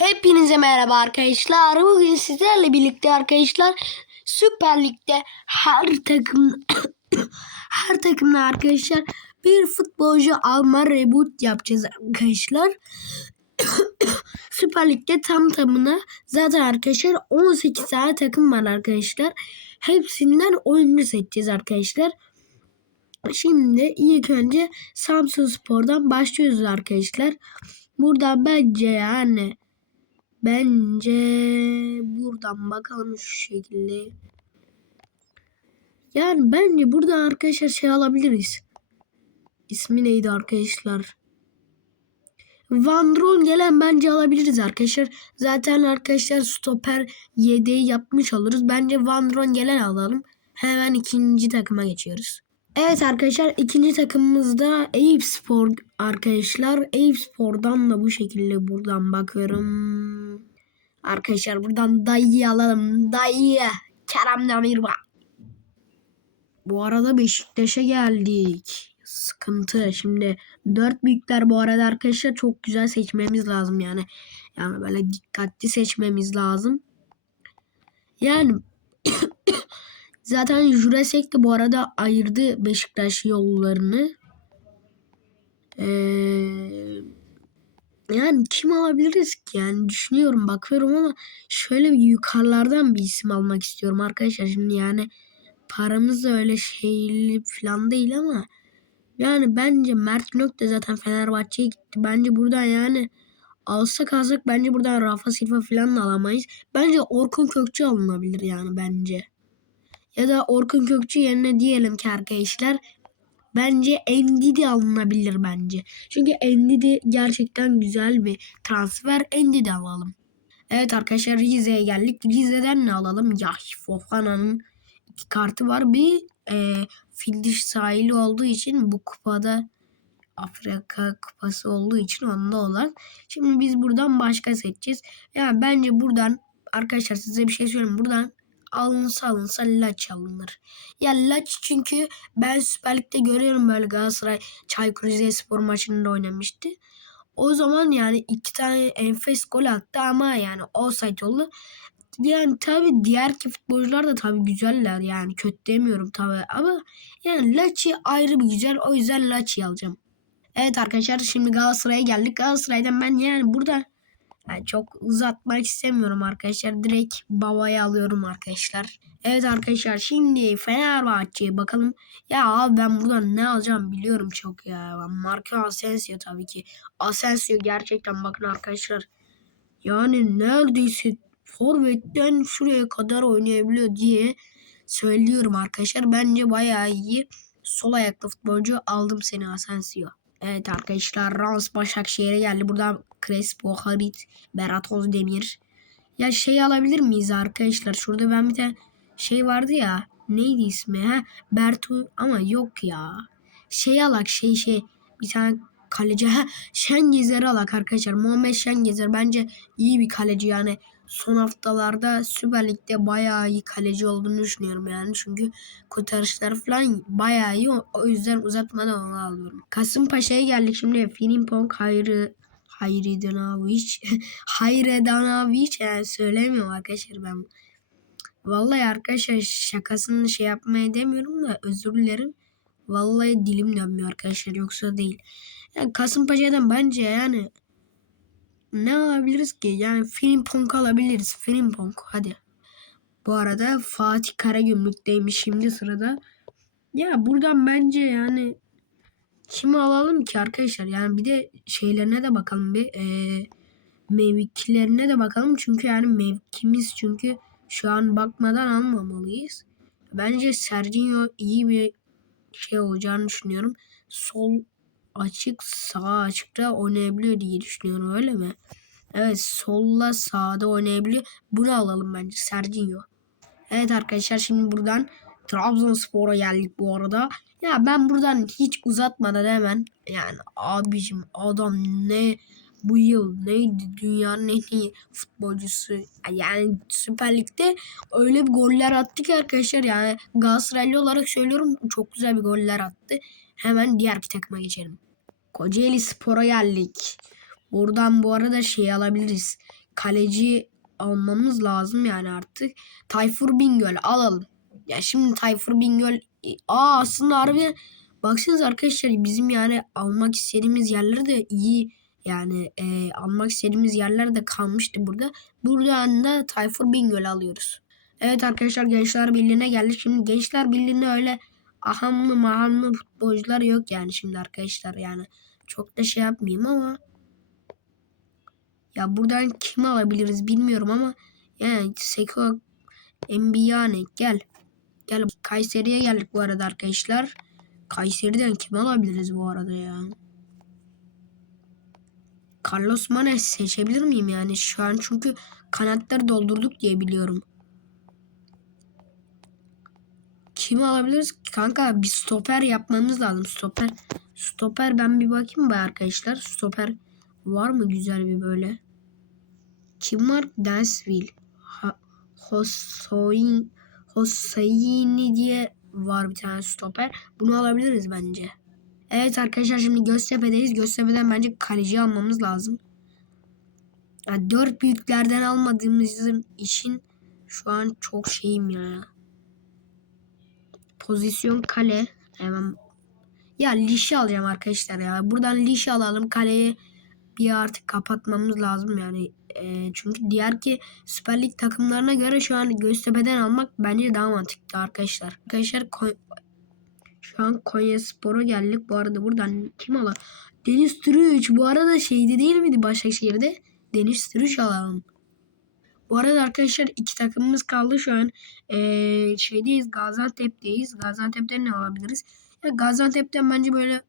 Hepinize merhaba arkadaşlar. Bugün sizlerle birlikte arkadaşlar Süper Lig'de her takım her takımda arkadaşlar bir futbolcu alma reboot yapacağız arkadaşlar. Süper Lig'de tam tamına zaten arkadaşlar 18 tane takım var arkadaşlar. Hepsinden oyuncu seçeceğiz arkadaşlar. Şimdi ilk önce Samsun Spor'dan başlıyoruz arkadaşlar. Burada bence yani Bence buradan bakalım şu şekilde. Yani bence burada arkadaşlar şey alabiliriz. İsmi neydi arkadaşlar? Van Dron gelen bence alabiliriz arkadaşlar. Zaten arkadaşlar stoper yedeği yapmış oluruz. Bence Van Dron gelen alalım. Hemen ikinci takıma geçiyoruz. Evet arkadaşlar ikinci takımımızda Eyüp Spor arkadaşlar. Eyüp Spor'dan da bu şekilde buradan bakıyorum. Arkadaşlar buradan dayı alalım. Dayı. Kerem Demirba. Bu arada Beşiktaş'a geldik. Sıkıntı. Şimdi dört büyükler bu arada arkadaşlar çok güzel seçmemiz lazım yani. Yani böyle dikkatli seçmemiz lazım. Yani Zaten Jurasek de bu arada ayırdı Beşiktaş yollarını. Ee, yani kim alabiliriz ki? Yani düşünüyorum bakıyorum ama şöyle bir yukarılardan bir isim almak istiyorum arkadaşlar. Şimdi yani paramız da öyle şeyli falan değil ama yani bence Mert Günok da zaten Fenerbahçe'ye gitti. Bence buradan yani alsak alsak bence buradan Rafa Silva falan da alamayız. Bence Orkun Kökçü alınabilir yani bence. Ya da Orkun Kökçü yerine diyelim ki arkadaşlar bence Endidi alınabilir bence. Çünkü Endidi gerçekten güzel bir transfer. Endidi alalım. Evet arkadaşlar Rize'ye geldik. Rize'den ne alalım? Ya Fofana'nın iki kartı var. Bir e, Fildiş sahili olduğu için bu kupada Afrika kupası olduğu için onda olan. Şimdi biz buradan başka seçeceğiz. Yani bence buradan arkadaşlar size bir şey söyleyeyim. Buradan alınsa alınsa Laç alınır. Ya Laç çünkü ben Süper Lig'de görüyorum böyle Galatasaray Çaykur Rizespor maçında oynamıştı. O zaman yani iki tane enfes gol attı ama yani offside oldu. Yani tabi diğer futbolcular da tabi güzeller yani kötü demiyorum tabi ama yani Laçi ayrı bir güzel o yüzden Laçi alacağım. Evet arkadaşlar şimdi Galatasaray'a geldik. Galatasaray'dan ben yani burada yani çok uzatmak istemiyorum arkadaşlar. Direkt babaya alıyorum arkadaşlar. Evet arkadaşlar şimdi Fenerbahçe'ye bakalım. Ya abi ben buradan ne alacağım biliyorum çok ya. Marco Asensio tabii ki. Asensio gerçekten bakın arkadaşlar. Yani neredeyse forvetten şuraya kadar oynayabiliyor diye söylüyorum arkadaşlar. Bence bayağı iyi. Sol ayaklı futbolcu aldım seni Asensio. Evet arkadaşlar Rams Başakşehir'e geldi. Buradan Crespo, Harit, Berat Özdemir. Ya şey alabilir miyiz arkadaşlar? Şurada ben bir tane şey vardı ya. Neydi ismi? Ha? Bertu ama yok ya. Şey alak şey şey. Bir tane kaleci. Ha, Şengezer'i alak arkadaşlar. Muhammed Şengezer bence iyi bir kaleci yani son haftalarda Süper Lig'de bayağı iyi kaleci olduğunu düşünüyorum yani. Çünkü kurtarışları falan bayağı iyi. O yüzden uzatmadan onu alıyorum. Kasımpaşa'ya geldik şimdi. Filimpong Hayrı Hayri Danavic Hayri Danavic yani söylemiyorum arkadaşlar ben. Vallahi arkadaşlar şakasını şey yapmaya demiyorum da özür dilerim. Vallahi dilim dönmüyor arkadaşlar yoksa değil. Yani Kasımpaşa'dan bence yani ne alabiliriz ki? Yani Frimpong alabiliriz. Frimpong hadi. Bu arada Fatih Karagümrük'teymiş şimdi sırada. Ya buradan bence yani kimi alalım ki arkadaşlar? Yani bir de şeylerine de bakalım bir. E, mevkilerine de bakalım. Çünkü yani mevkimiz çünkü şu an bakmadan almamalıyız. Bence Sergio iyi bir şey olacağını düşünüyorum. Sol açık sağ açıkta oynayabiliyor diye düşünüyorum öyle mi? Evet solla sağda oynayabiliyor. Bunu alalım bence Sergio. Evet arkadaşlar şimdi buradan Trabzonspor'a geldik bu arada. Ya ben buradan hiç uzatmadan hemen yani abicim adam ne bu yıl neydi dünyanın en iyi futbolcusu yani Süper Lig'de öyle bir goller attı ki arkadaşlar yani Galatasaraylı olarak söylüyorum çok güzel bir goller attı. Hemen diğer bir takıma geçelim. Kocaeli Spor'a geldik. Buradan bu arada şey alabiliriz. kaleci almamız lazım yani artık. Tayfur Bingöl alalım. Ya şimdi Tayfur Bingöl aa aslında harbi baksanıza arkadaşlar bizim yani almak istediğimiz yerler de iyi yani e, almak istediğimiz yerler de kalmıştı burada. Buradan da Tayfur Bingöl alıyoruz. Evet arkadaşlar Gençler Birliği'ne geldik. Şimdi Gençler Birliği'nde öyle ahamlı mahamlı futbolcular yok yani şimdi arkadaşlar yani çok da şey yapmayayım ama ya buradan kim alabiliriz bilmiyorum ama yani Seko Embiyane gel. Gel Kayseri'ye geldik bu arada arkadaşlar. Kayseri'den kim alabiliriz bu arada ya? Carlos Manes seçebilir miyim yani şu an çünkü kanatları doldurduk diye biliyorum. Kimi alabiliriz? Kanka bir stoper yapmamız lazım. Stoper. Stoper ben bir bakayım be arkadaşlar. Stoper var mı güzel bir böyle? Kim var? Dansville. Ha, Hossein, Hosseini diye var bir tane stoper. Bunu alabiliriz bence. Evet arkadaşlar şimdi Göztepe'deyiz. Göztepe'den bence kaleci almamız lazım. Yani dört büyüklerden almadığımız için şu an çok şeyim ya. Pozisyon kale. Hemen ya Lişi alacağım arkadaşlar ya. Buradan Lişi alalım. Kaleyi bir artık kapatmamız lazım yani. E, çünkü diğer ki Süper Lig takımlarına göre şu an Göztepe'den almak bence daha mantıklı arkadaşlar. Arkadaşlar şu an Konya Spor'a geldik. Bu arada buradan kim alır? Deniz Türüç. Bu arada şeydi değil miydi Başakşehir'de? Deniz Türüç alalım. Bu arada arkadaşlar iki takımımız kaldı şu an. Ee, şeydeyiz Gaziantep'teyiz. Gaziantep'ten ne alabiliriz? Ya Gaziantep'ten bence böyle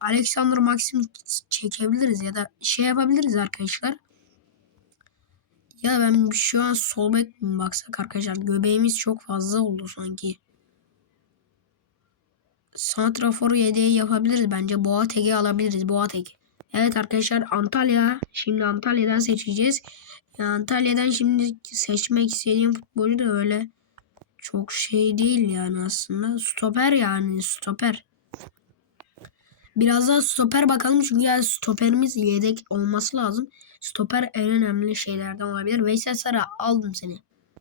Alexander Maxim çekebiliriz ya da şey yapabiliriz arkadaşlar. Ya ben şu an sol bek mi baksak arkadaşlar göbeğimiz çok fazla oldu sanki. Santrafor'u yedeği yapabiliriz bence. Boateng'i alabiliriz. Boateng. Evet arkadaşlar Antalya. Şimdi Antalya'dan seçeceğiz. Ya Antalya'dan şimdi seçmek istediğim futbolcu da öyle çok şey değil yani aslında. Stoper yani stoper. Biraz daha stoper bakalım çünkü yani stoperimiz yedek olması lazım. Stoper en önemli şeylerden olabilir. Veysel Sara aldım seni.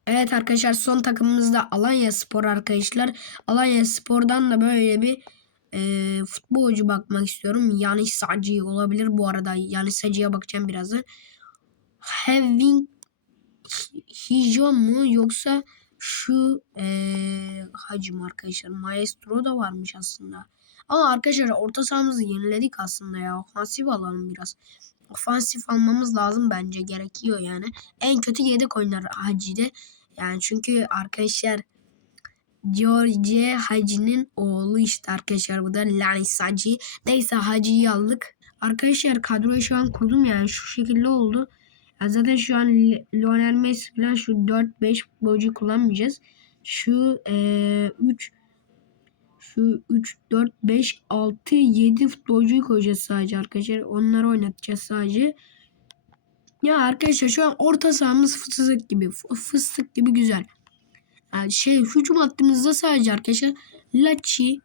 Evet arkadaşlar son takımımız da Alanya Spor arkadaşlar. Alanya Spor'dan da böyle bir e, futbolcu bakmak istiyorum. Yani Saci olabilir bu arada. Yani Saci'ye bakacağım birazdan. Having Hijon mu yoksa şu e, hacım arkadaşlar. Maestro da varmış aslında. Ama arkadaşlar orta sahamızı yeniledik aslında ya. Ofansif alalım biraz. Ofansif almamız lazım bence. Gerekiyor yani. En kötü yedek oynar Hacı'de. Yani çünkü arkadaşlar George Hacı'nın oğlu işte arkadaşlar bu da Lanis Hacı. Neyse Hacı'yı aldık. Arkadaşlar kadroyu şu an kurdum yani şu şekilde oldu. Ya zaten şu an Lionel Messi falan şu 4-5 futbolcu kullanmayacağız. Şu 3 e, şu 3, 4, 5, 6, 7 futbolcuyu koyacağız sadece arkadaşlar. Onları oynatacağız sadece. Ya arkadaşlar şu an orta sahamız fıstık gibi. Fıstık gibi güzel. Yani şey hücum attığımızda sadece arkadaşlar Lachi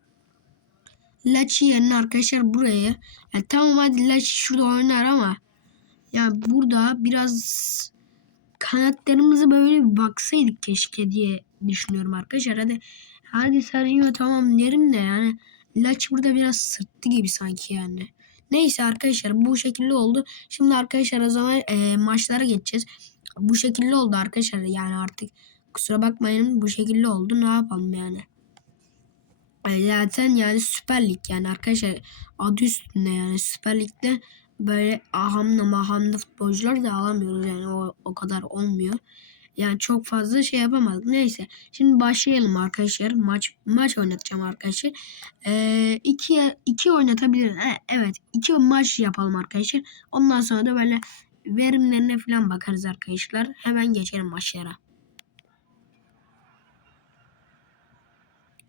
Lachi yerine arkadaşlar buraya. Yani tamam hadi Lachi şurada oynar ama yani burada biraz kanatlarımızı böyle baksaydık keşke diye düşünüyorum arkadaşlar. Hadi hadi Sergio tamam derim de yani Laç burada biraz sırttı gibi sanki yani. Neyse arkadaşlar bu şekilde oldu. Şimdi arkadaşlar o zaman e, maçlara geçeceğiz. Bu şekilde oldu arkadaşlar yani artık kusura bakmayın bu şekilde oldu ne yapalım yani. E, zaten yani Süper Lig yani arkadaşlar adı üstünde yani Süper Lig'de böyle ahamlı mahamlı futbolcular da alamıyoruz yani o, o kadar olmuyor. Yani çok fazla şey yapamadık. Neyse. Şimdi başlayalım arkadaşlar. Maç maç oynatacağım arkadaşlar. Ee, iki, iki oynatabiliriz. Evet. iki maç yapalım arkadaşlar. Ondan sonra da böyle verimlerine falan bakarız arkadaşlar. Hemen geçelim maçlara.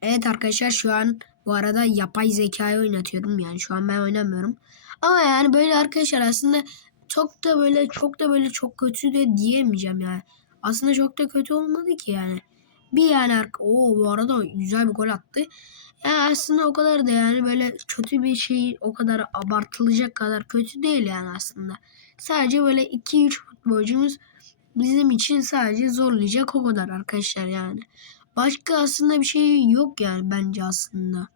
Evet arkadaşlar şu an bu arada yapay zekayı oynatıyorum. Yani şu an ben oynamıyorum. Ama yani böyle arkadaşlar aslında çok da böyle çok da böyle çok kötü de diyemeyeceğim yani. Aslında çok da kötü olmadı ki yani. Bir yani o bu arada güzel bir gol attı. Yani aslında o kadar da yani böyle kötü bir şey o kadar abartılacak kadar kötü değil yani aslında. Sadece böyle 2-3 futbolcumuz bizim için sadece zorlayacak o kadar arkadaşlar yani. Başka aslında bir şey yok yani bence aslında.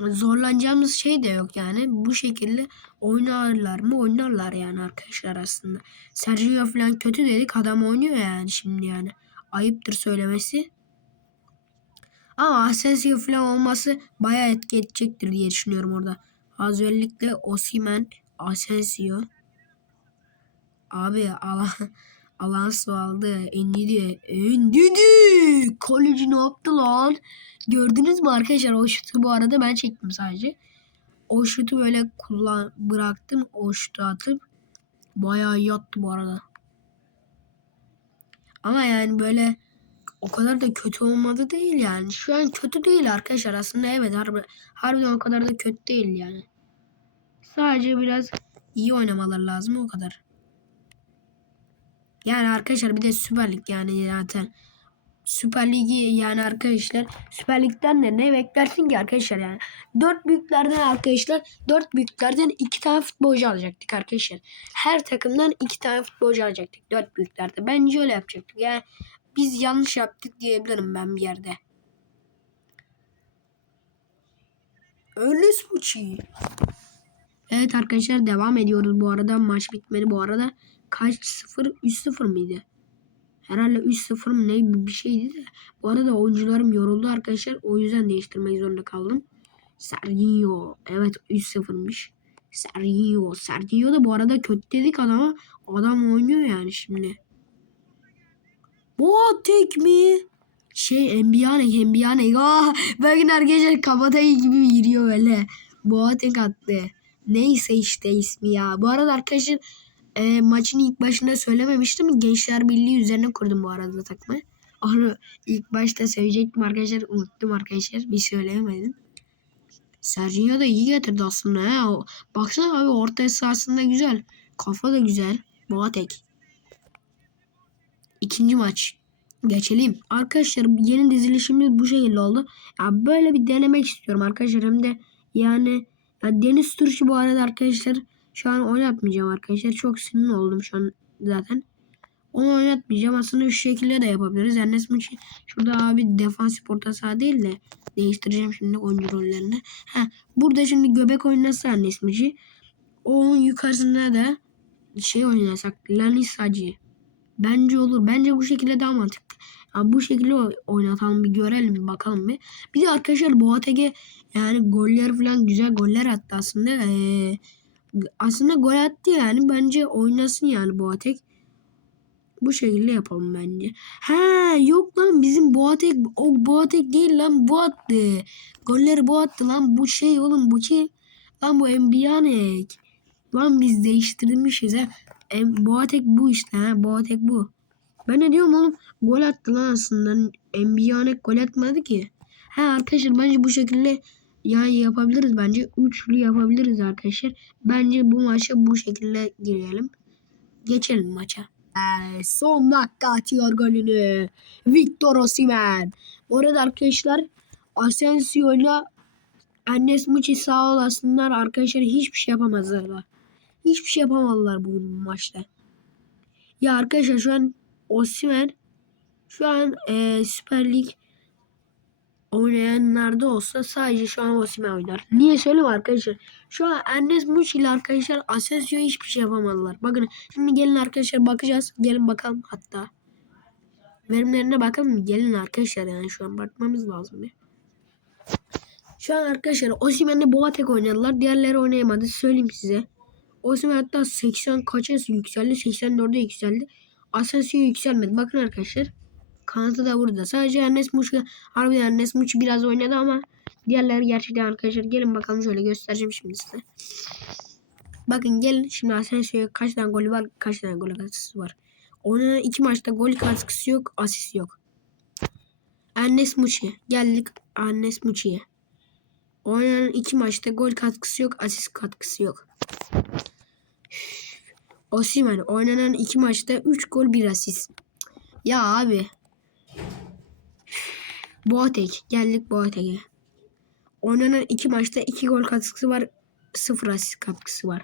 Zorlanacağımız şey de yok yani. Bu şekilde oynarlar mı? Oynarlar yani arkadaşlar aslında. Sergio falan kötü dedik adam oynuyor yani şimdi yani. Ayıptır söylemesi. Ama Asensio falan olması bayağı etki edecektir diye düşünüyorum orada. Özellikle Osimen, Asensio. Abi Allah Alonso aldı. Endidi. Endidi. Kaleci ne yaptı lan? Gördünüz mü arkadaşlar? O şutu bu arada ben çektim sadece. O şutu böyle kullan bıraktım. O şutu atıp bayağı yattı bu arada. Ama yani böyle o kadar da kötü olmadı değil yani. Şu an kötü değil arkadaşlar. Aslında evet harbi, harbiden o kadar da kötü değil yani. Sadece biraz iyi oynamaları lazım o kadar. Yani arkadaşlar bir de Süper Lig yani zaten. Süper Ligi yani arkadaşlar Süper Lig'den de ne beklersin ki arkadaşlar yani. Dört büyüklerden arkadaşlar dört büyüklerden iki tane futbolcu alacaktık arkadaşlar. Her takımdan iki tane futbolcu alacaktık dört büyüklerde. Bence öyle yapacaktık. Yani biz yanlış yaptık diyebilirim ben bir yerde. Öyle Spucci. Evet arkadaşlar devam ediyoruz bu arada. Maç bitmedi bu arada. Kaç 0? 3-0 mıydı? Herhalde 3-0 mı ne bir şeydi de. Bu arada oyuncularım yoruldu arkadaşlar. O yüzden değiştirmek zorunda kaldım. Sergio. Evet 3-0'mış. Sergio. Sergio da bu arada kötü dedik adama. Adam oynuyor yani şimdi. Boateng mi? Şey Embiane Embiane. Ah, bakın arkadaşlar kabadayı gibi giriyor böyle. Boateng attı. Neyse işte ismi ya. Bu arada arkadaşlar e, maçın ilk başında söylememiştim. Gençler Birliği üzerine kurdum bu arada takımı. Onu ilk başta söyleyecektim arkadaşlar. Unuttum arkadaşlar. Bir söyleyemedim. Sergio da iyi getirdi aslında. He. Baksana abi orta sahasında güzel. Kafa da güzel. Boateng. İkinci maç. Geçelim. Arkadaşlar yeni dizilişimiz bu şekilde oldu. Ya böyle bir denemek istiyorum arkadaşlar. Hem de yani ya Deniz Turşu bu arada arkadaşlar şu an oynatmayacağım arkadaşlar. Çok sinirli oldum şu an zaten. Onu oynatmayacağım. Aslında şu şekilde de yapabiliriz. Yani Nesmiç'i şurada abi defansif orta saha değil de değiştireceğim şimdi oyuncu rollerini. Ha, burada şimdi göbek oynasa Nesmiç'i. Onun yukarısında da şey oynasak Lanis Hacı. Bence olur. Bence bu şekilde daha mantıklı. Ya bu şekilde oynatalım bir görelim bir bakalım bir. Bir de arkadaşlar Boateng'e yani goller falan güzel goller attı aslında. Ee, aslında gol attı yani. Bence oynasın yani Boateng. Bu şekilde yapalım bence. Ha yok lan bizim Boateng o Boateng değil lan bu attı. Golleri bu attı lan bu şey oğlum bu şey. Lan bu Embiyanek. Lan biz değiştirmişiz ha. Em, Boateng bu işte ha. Boateng bu. Ben ne diyorum oğlum? Gol attı lan aslında. Embiyanek gol atmadı ki. Ha arkadaşlar bence bu şekilde yani yapabiliriz bence. Üçlü yapabiliriz arkadaşlar. Bence bu maça bu şekilde girelim. Geçelim maça. Ee, son dakika atıyor golünü. Victor Osimhen. Bu arada arkadaşlar Asensio ile Enes Muçi sağ olasınlar. Arkadaşlar hiçbir şey yapamazlar. Hiçbir şey yapamadılar bugün bu maçta. Ya arkadaşlar şu an Osimhen şu an e, Süper Lig oynayanlarda olsa sadece şu an Osimhen oynar. Niye söyleyeyim arkadaşlar? Şu an Enes Muç ile arkadaşlar Asensio hiçbir şey yapamadılar. Bakın şimdi gelin arkadaşlar bakacağız. Gelin bakalım hatta. Verimlerine bakalım. Gelin arkadaşlar yani şu an bakmamız lazım bir. Şu an arkadaşlar Osimhen'le Boateng oynadılar. Diğerleri oynayamadı. Söyleyeyim size. Osimhen hatta 80 kaça yükseldi? 84'e yükseldi. Asensio yükselmedi. Bakın arkadaşlar. Kanatı da burada. Sadece Ernest Muç harbiden Ernest Muç biraz oynadı ama diğerleri gerçekten arkadaşlar gelin bakalım şöyle göstereceğim şimdi size. Bakın gelin şimdi Asensio'ya kaç tane golü var kaç tane gol katkısı var. Oynanan iki maçta gol katkısı yok asist yok. Ernest Muçi geldik Ernest Muçi'ye. Oynanan iki maçta gol katkısı yok asist katkısı yok. Osimhen oynanan iki maçta 3 gol 1 asist. Ya abi. Boateng. Geldik Boateng'e. Oynanan iki maçta iki gol katkısı var. Sıfır asist katkısı var.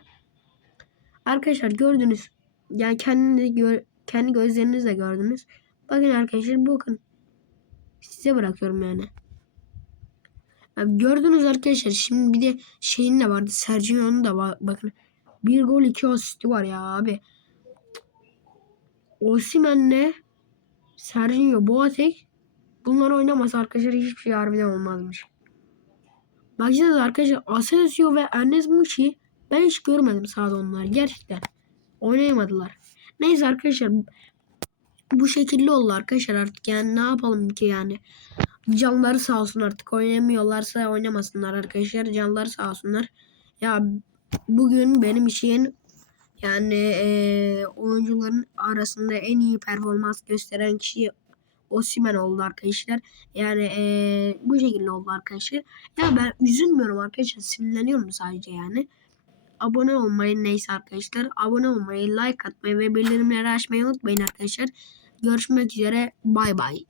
Arkadaşlar gördünüz. Yani kendiniz gör, kendi gözlerinizle gördünüz. Bakın arkadaşlar bakın. Size bırakıyorum yani. Gördünüz arkadaşlar. Şimdi bir de şeyin de vardı. Sergio'nun da var. Bakın. Bir gol iki asisti var ya abi. Osimhen'le Sergio Boateng bunlar oynamasa arkadaşlar hiçbir şey harbiden olmazmış. Baksanıza arkadaşlar Asensio ve Enes Muçi ben hiç görmedim sahada onları gerçekten. Oynayamadılar. Neyse arkadaşlar bu şekilde oldu arkadaşlar artık yani ne yapalım ki yani. Canları sağ olsun artık oynamıyorlarsa oynamasınlar arkadaşlar canları sağ olsunlar. Ya bugün benim için yani eee, oyuncuların arasında en iyi performans gösteren kişi Osimhen oldu arkadaşlar. Yani eee, bu şekilde oldu arkadaşlar. Ya ben üzülmüyorum arkadaşlar. Sinirleniyorum sadece yani. Abone olmayı neyse arkadaşlar. Abone olmayı, like atmayı ve bildirimleri açmayı unutmayın arkadaşlar. Görüşmek üzere. Bay bay.